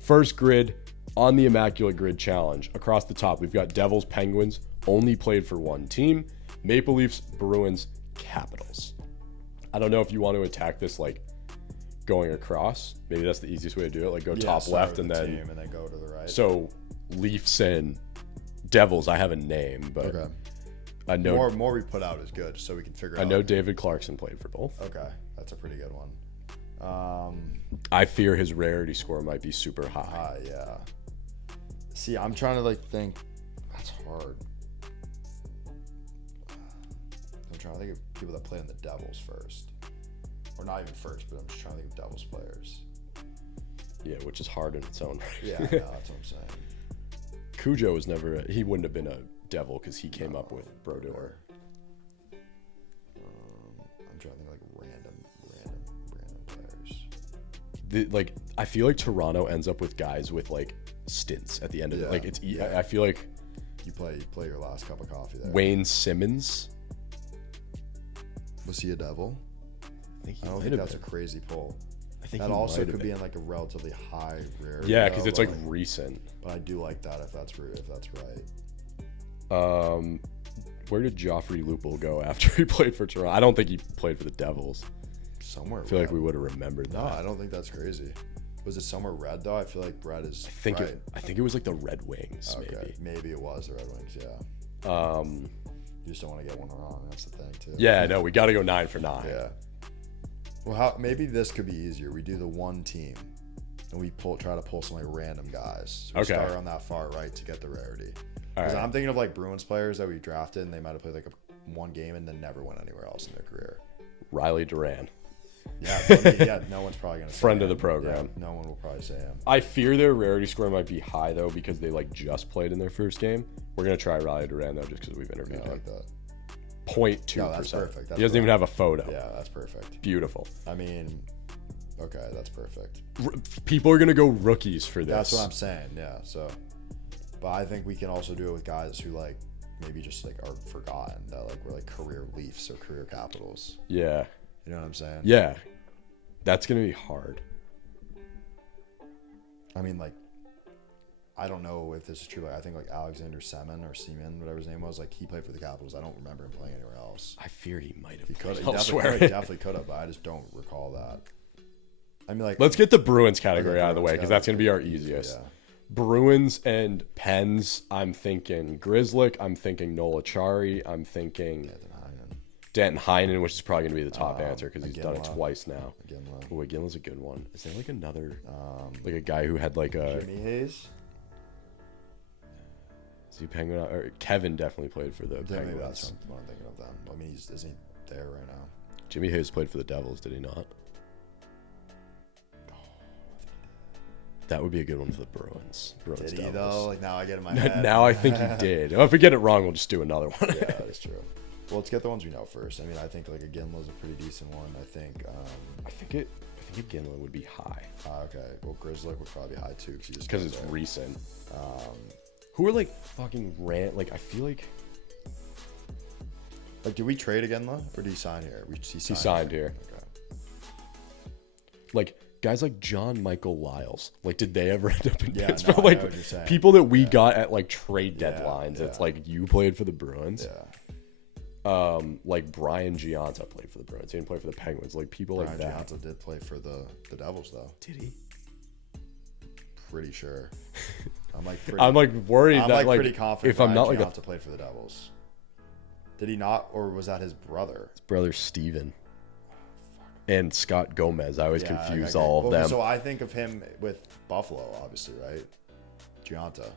First grid on the Immaculate Grid Challenge. Across the top, we've got Devils, Penguins, only played for one team. Maple Leafs, Bruins, Capitals. I don't know if you want to attack this like going across. Maybe that's the easiest way to do it. Like go top left and then go to the right. So Leafs and Devils, I have a name, but okay. I know more we put out is good, so we can figure out. I know David Clarkson played for both. Okay, that's a pretty good one. I fear his rarity score might be super high. Yeah. See, I'm trying to like think. That's hard. I'm trying to think of people that play in the Devils first, or not even first, but I'm just trying to think of Devils players. Yeah, which is hard in its own right. Yeah, no, that's what I'm saying. Cujo was never. He wouldn't have been a Devil because he came up with Brodeur. I'm trying to think like random players. Like I feel like Toronto ends up with guys with like stints at the end of it. Like it's. Yeah. I feel like you play your last cup of coffee there. Wayne Simmons. Was he a Devil? I don't think that's a crazy pull. I think that also could be in like a relatively high rarity. Yeah, because it's like recent. But I do like that if that's right. Where did Joffrey Lupul go after he played for Toronto? I don't think he played for the Devils. Somewhere. I feel like we would have remembered that. No, I don't think that's crazy. Was it somewhere red though? I feel like red is. I think it was like the Red Wings. Okay, maybe it was the Red Wings. Yeah. You just don't want to get one wrong. That's the thing too. Yeah, no, we got to go 9 for 9. Yeah. Well, maybe this could be easier. We do the one team, and we try to pull some like random guys. So we start on that far right to get the rarity. Because I'm thinking of like Bruins players that we drafted, and they might have played like one game and then never went anywhere else in their career. Riley Duran. Yeah, no one's probably gonna say friend him. of the program. Yeah, no one will probably say him. I fear their rarity score might be high though because they like just played in their first game. We're gonna try Riley Duran though just because we've interviewed him. I like that. 0.2%. No, that's perfect. He doesn't even have a photo. Yeah, that's perfect. Beautiful. I mean, okay, that's perfect. People are gonna go rookies for this. That's what I'm saying. Yeah. So, but I think we can also do it with guys who like maybe just like are forgotten that like were like career Leafs or career Capitals. Yeah. You know what I'm saying? Yeah. That's gonna be hard. I mean, like, I don't know if this is true. Like, I think like Alexander Semin, whatever his name was, like he played for the Capitals. I don't remember him playing anywhere else. I fear he might have. He could. Elsewhere. He definitely could have, but I just don't recall that. I mean, like, let's get the Bruins category out of the way because that's gonna be our easiest. Yeah. Bruins and Pens. I'm thinking Grizzlick. I'm thinking Nola Chari. I'm thinking Danton Heinen, which is probably going to be the top answer because he's done it twice now. Oh, Iginla's a good one. Is there like another, like a guy who had like a Jimmy Hayes? Is he Penguin? Or Kevin definitely played for the Penguins. Maybe that's what I'm thinking of them. I mean, isn't he there right now? Jimmy Hayes played for the Devils, did he not? That would be a good one for the Bruins. Did he Devils. though? Like now I get in my head. Now I think he did. If we get it wrong, we'll just do another one. Yeah, that's true. Well, let's get the ones we know first. I mean, I think like Iginla's a pretty decent one. I think Iginla would be high. Okay. Well, Grizzlick would probably be high too because it's recent. Who are like fucking like I feel like did we trade Iginla or did he sign here? He signed here. Okay. Like guys like John Michael Lyles, like did they ever end up in Pittsburgh? No, like people that we got at like trade deadlines. It's like you played for the Bruins. Yeah. Like Brian Gianta played for the Bruins. He didn't play for the Penguins. Like people like that. Brian Gianta did play for the Devils though. Did he? Pretty sure. I'm like worried that like pretty confident. If Brian I'm not Gianta played for the Devils. Did he not, or was that his brother? His brother Steven. And Scott Gomez. I always confuse all of them. So I think of him with Buffalo, obviously, right? Gianta.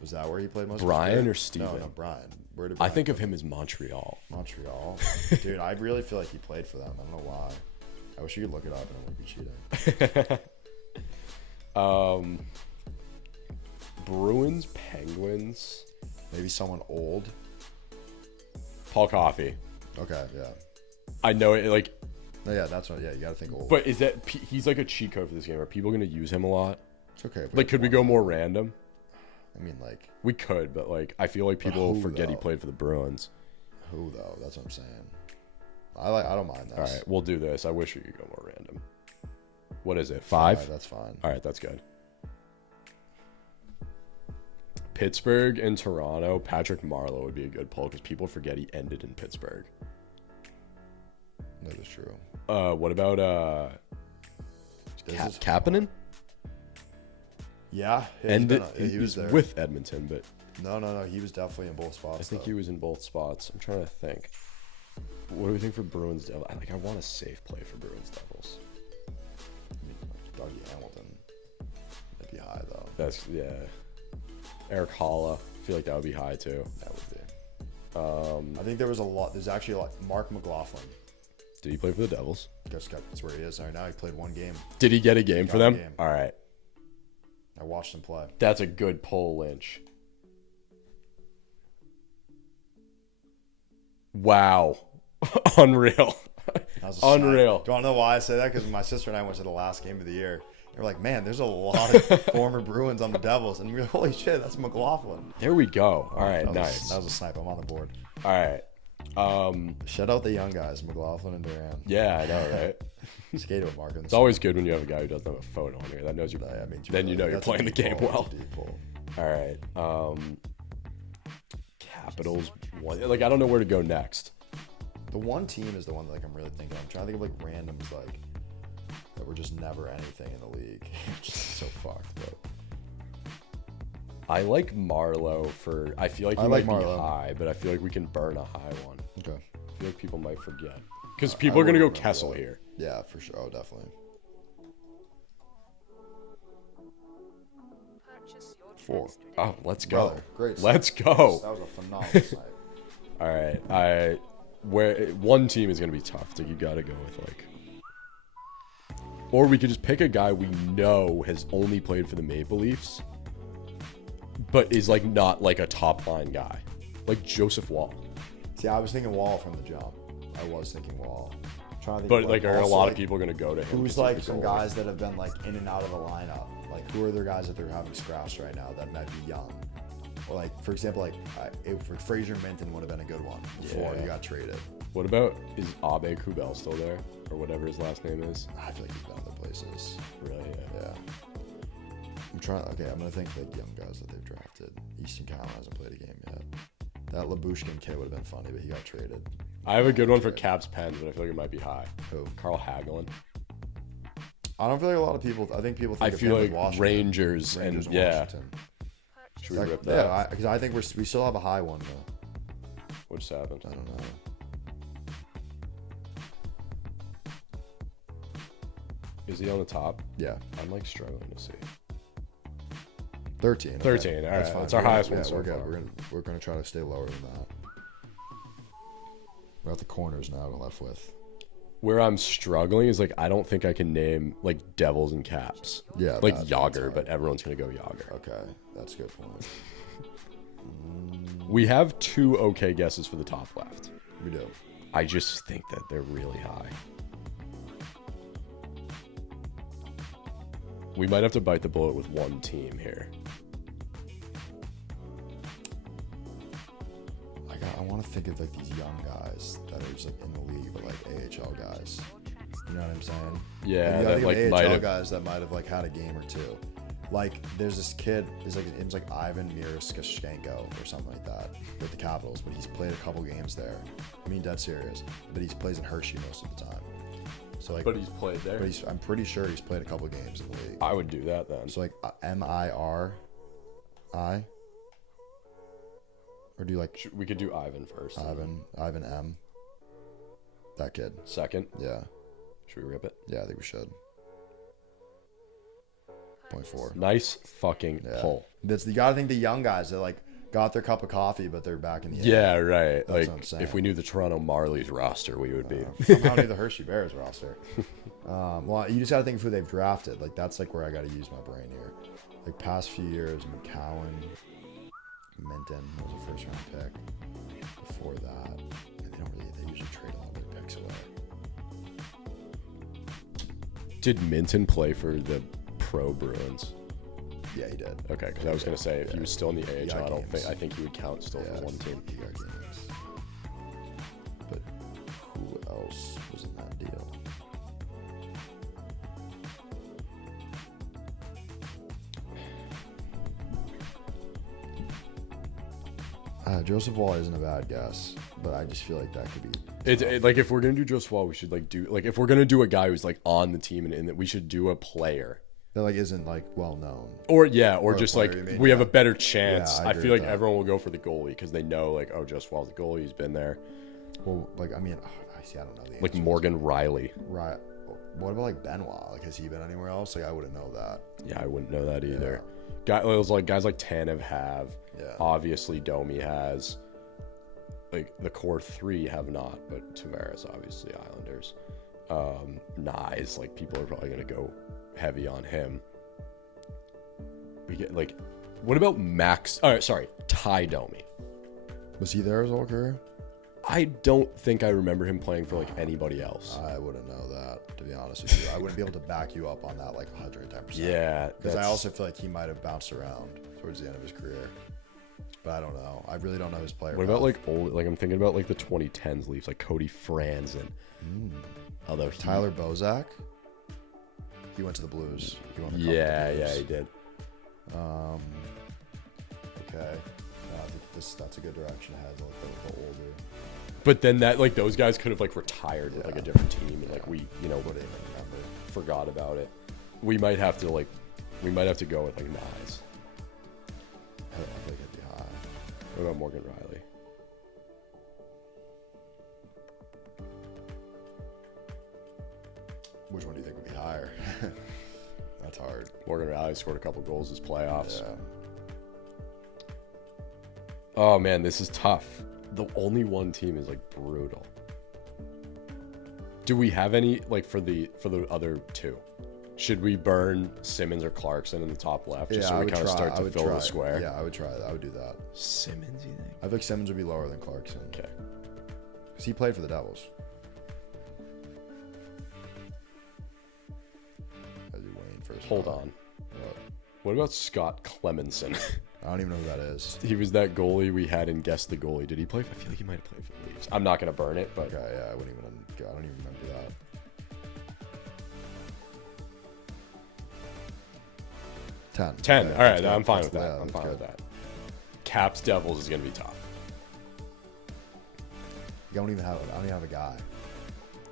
Was that where he played most Brian of his career? Or Steven? No, Brian. Where did I think of him as Montreal. Montreal? Dude, I really feel like he played for them. I don't know why. I wish you could look it up and I wouldn't be cheating. Bruins, Penguins. Maybe someone old. Paul Coffey. Okay, yeah. I know it, like... Yeah, that's what... Yeah, you gotta think old. But is that... He's like a cheat code for this game. Are people going to use him a lot? It's okay. Like, could we go more random? I mean, like... We could, but, like, I feel like people forget he played for the Bruins. Who, though? That's what I'm saying. I don't mind this. All right, we'll do this. I wish we could go more random. What is it? 5? That's fine. All right, that's good. Pittsburgh and Toronto. Patrick Marleau would be a good pull because people forget he ended in Pittsburgh. That is true. What about Kapanen? Yeah, He was there with Edmonton, but no, he was definitely in both spots. I think he was in both spots. I'm trying to think. What do we think for Bruins Devils? I want a safe play for Bruins Devils. I mean, Dougie Hamilton. That'd be high though. That's Eric Holla. I feel like that would be high too. That would be. I think there was a lot. There's actually a lot. Mark McLaughlin. Did he play for the Devils? That's where he is right now. He played one game. Did he get a game for them? All right. I watched him play. That's a good pull, Lynch. Wow. Unreal. Unreal. Do you want to know why I say that? Because my sister and I went to the last game of the year. They were like, man, there's a lot of former Bruins on the Devils. And we were like, holy shit, that's McLaughlin. There we go. All right, nice. That was a snipe. I'm on the board. All right. Shout out the young guys, McLaughlin and Duran. Yeah, I know, right? Skated with Mark. It's always good when you have a guy who doesn't have a photo on here. That knows you. Then you know you're playing the game well. All right. Capitals. Like, I don't know where to go next. The one team is the one that, like, I'm really thinking. I'm trying to think of like randoms like that were just never anything in the league. Just so fucked. But I like Marleau for. I feel like he might be high, but I feel like we can burn a high one. Okay. I feel like people might forget because people are gonna go Kessel here. Yeah, for sure. Oh, definitely. 4. Oh, let's go. Brother, great. Let's go. That was a phenomenal snipe. All right. Where one team is gonna be tough. So you gotta go with like. Or we could just pick a guy we know has only played for the Maple Leafs, but is like not like a top line guy, like Joseph Wall. See, I was thinking Wall from the jump. I was thinking Wall. But like, are a lot of people going to go to him? Who's like some guys that have been like in and out of the lineup? Like, who are their guys that they're having scraps right now that might be young? Or like, for example, like Fraser Minton would have been a good one before he got traded. What about, is Abe Kubel still there, or whatever his last name is? I feel like he's been other places. Really? Yeah. I'm gonna think like young guys that they've drafted. Easton Cowan hasn't played a game yet. That Labushkin kid would have been funny, but he got traded. I have a good one for Caps Pens, but I feel like it might be high. Who? Carl Hagelin. I don't feel like a lot of people. I think people think I feel like Rangers and Washington. Should we rip that? Yeah, because I think we still have a high one though. What just happened? I don't know. Is he on the top? Yeah. I'm like struggling to see. 13. 13. Okay. All right. Fine. That's our highest one. We're good. We're gonna try to stay lower than that. We're at the corners now. We're left with. Where I'm struggling is like I don't think I can name like Devils and Caps. Yeah. Like Yager, but everyone's gonna go Yager. Okay, that's a good point. We have 2 okay guesses for the top left. We do. I just think that they're really high. We might have to bite the bullet with one team here. I want to think of like these young guys that are just like in the league, but like AHL guys. You know what I'm saying? Yeah, that like AHL guys that might have like had a game or two. Like there's this kid, his name's like Ivan Miroshchenko or something like that with the Capitals, but he's played a couple games there. I mean, dead serious. But he plays in Hershey most of the time. So like, but he's played there. But I'm pretty sure he's played a couple games in the league. I would do that then. So like Miri, or do you like? We could do Ivan first. Ivan M. That kid. Second. Yeah. Should we rip it? Yeah, I think we should. 0.4. Nice fucking pull. You gotta think the young guys that like got their cup of coffee, but they're back in the Yeah, right. That's like what I'm saying. if we knew the Toronto Marlies roster, we would be somehow knew the Hershey Bears roster. Well, you just gotta think of who they've drafted. Like that's like where I gotta use my brain here. Like past few years, McCowan, Minton was a first round pick. Before that, they usually trade a lot of their picks away. Did Minton play for the Pro Bruins? Yeah, he did. Okay, because I was gonna say if he was still in the AHL, I think he would count still for one team. He got games. But who else Joseph Wall isn't a bad guess, but I just feel like that could be. Like if we're gonna do Joseph Wall, we should like do like if we're gonna do a guy who's like on the team and that we should do a player that like isn't like well known. Or just player, like we have a better chance. Yeah, I feel like everyone will go for the goalie because they know like, oh, Joseph Wall's the goalie. He's been there. Well, like I mean, I don't know the answer. Like Morgan Riley. Right. What about like Benoit? Like has he been anywhere else? Like I wouldn't know that. Yeah, I wouldn't know that either. Guys like Tanev have. Yeah. Obviously, Domi has. Like the core three have not, but Tavares obviously Islanders. Nyes, like people are probably gonna go heavy on him. We get like, what about Max? Ty Domi. Was he there his whole career? I don't think I remember him playing for like anybody else. I wouldn't know that, to be honest with you. I wouldn't be able to back you up on that like 110%. Yeah, because I also feel like he might have bounced around towards the end of his career. But I don't know. I really don't know his player. What about like old? Like I'm thinking about like the 2010s Leafs, like Cody Franzen. Although Tyler Bozak, he went to the Blues. He won the Cup yeah, with the Blues. yeah, he did. Okay. No, I think that's a good direction to head. Like the older. But then that like those guys could have like retired with like a different team, and like we wouldn't even remember. Forgot about it. We might have to go with like Nyes. I feel like it'd be high. What about Morgan Riley? Which one do you think would be higher? That's hard. Morgan Riley scored a couple goals this playoffs. Yeah. Oh man, this is tough. The only one team is like brutal. Do we have any like for the other two? Should we burn Simmons or Clarkson in the top left just so we kind of start to fill the square? Yeah, I would try that. I would do that. Simmons, you think? I think Simmons would be lower than Clarkson. Okay. Because he played for the Devils. I do Wayne first. Hold on. What about Scott Clemenson? I don't even know who that is. He was that goalie we had in Guess the Goalie. Did he play? I feel like he might have played for the Leafs. I'm not going to burn it, but... Okay, yeah, I don't even remember that. Ten. All right, I'm fine with that. I'm fine with that. Caps Devils is going to be tough. I don't even have a guy.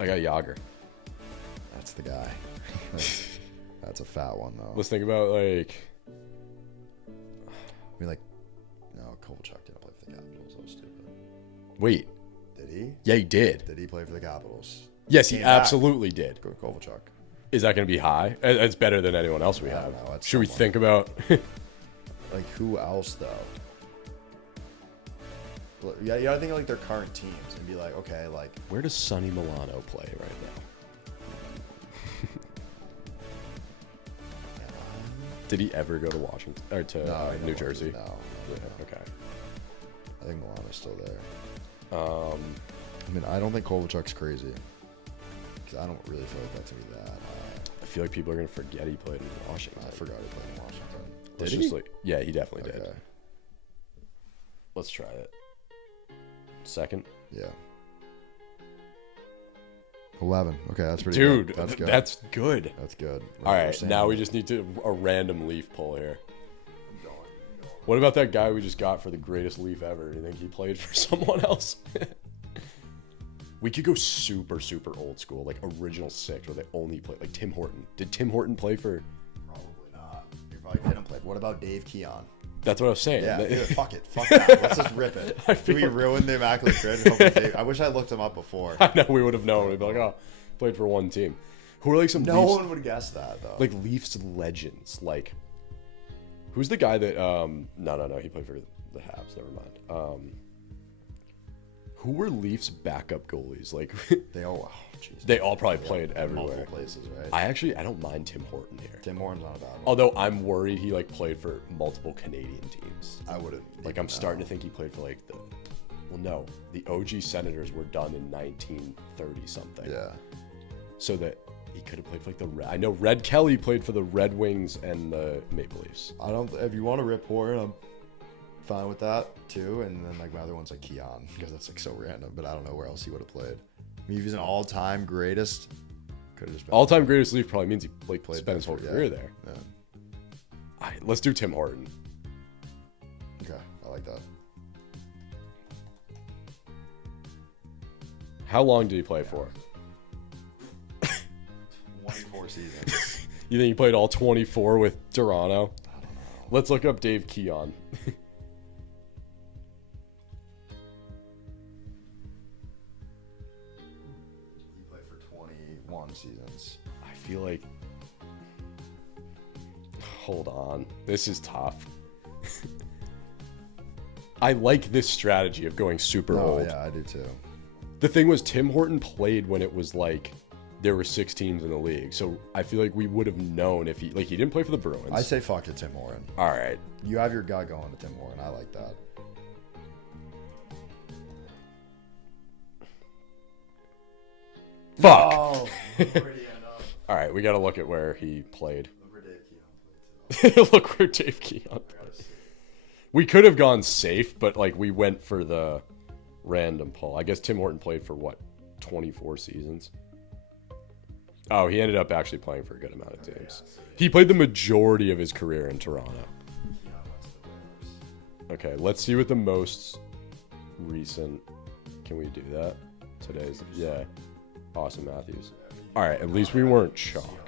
I got Yager. That's the guy. That's a fat one, though. Let's think about, like... I mean, like... No, Kovalchuk didn't play for the Capitals. That was stupid. Wait. Did he? Yeah, he did. Did he play for the Capitals? Yes, he absolutely did. Go Kovalchuk. Is that going to be high? It's better than anyone else we have. Should we think about... like, who else, though? Yeah, you gotta think of, like, their current teams and be like, okay, like... Where does Sonny Milano play right now? Did he ever go to Washington or to New Jersey? No. Yeah, okay. I think Milano's still there. I mean, I don't think Kovalchuk's crazy. Because I don't really feel like that's going to be that high. I feel like people are going to forget he played in Washington. I forgot he played in Washington. Did he? Yeah, he definitely did. Let's try it. Second? Yeah. 11. Okay, that's pretty good. Dude, that's good. That's good. That's good. All right, now we just need a random Leaf pull here. What about that guy we just got for the greatest Leaf ever? Do you think he played for someone else? We could go super, super old school, like original six, where they only play, like Tim Horton. Did Tim Horton play for? Probably not. He probably didn't play. What about Dave Keon? That's what I was saying. Yeah, dude, fuck it. Fuck that. Let's just rip it. Do we ruin the Immaculate Grid? I wish I looked him up before. I know, we would have known. We'd be like, oh, played for one team. Who are like some No Leafs, one would guess that, though. like Leafs legends? Like, who's the guy that, no, he played for the Habs. Never mind. Who were Leafs backup goalies? Like, they all probably played everywhere. Multiple places, right? I don't mind Tim Horton here. Tim Horton's not a bad one. Although I'm worried he like played for multiple Canadian teams. I wouldn't. Like I'm starting to think he played for like the OG Senators were done in 1930 something. Yeah. So that he could have played for like I know Red Kelly played for the Red Wings and the Maple Leafs. If you want to rip Horton, I'm fine with that too. And then like my other one's like Keon because that's like so random. But I don't know where else he would have played. I mean, if he's an all-time greatest, could have just been all-time greatest Leaf probably means he like played spent his whole career there. Yeah. All right, let's do Tim Horton. Okay, I like that. How long did he play for? 24 seasons. You think he played all 24 with Toronto? I don't know. Let's look up Dave Keon. He played for 21 seasons. I feel like... Hold on. This is tough. I like this strategy of going super old. Oh, yeah, I do too. The thing was, Tim Horton played when it was like there were 6 teams in the league. So I feel like we would have known if he didn't play for the Bruins. I say fuck to Tim Horton. All right. You have your guy going to Tim Horton. I like that. Fuck. Oh, All right, we got to look at where he played. Look where Dave Keon played. Look where Dave Keon played. We could have gone safe, but like we went for the random pull. I guess Tim Horton played for what, 24 seasons? Oh, he ended up actually playing for a good amount of teams. He played the majority of his career in Toronto. Okay, let's see what the most recent. Can we do that? Today's, yeah. Austin Matthews. All right, at least we weren't shocked.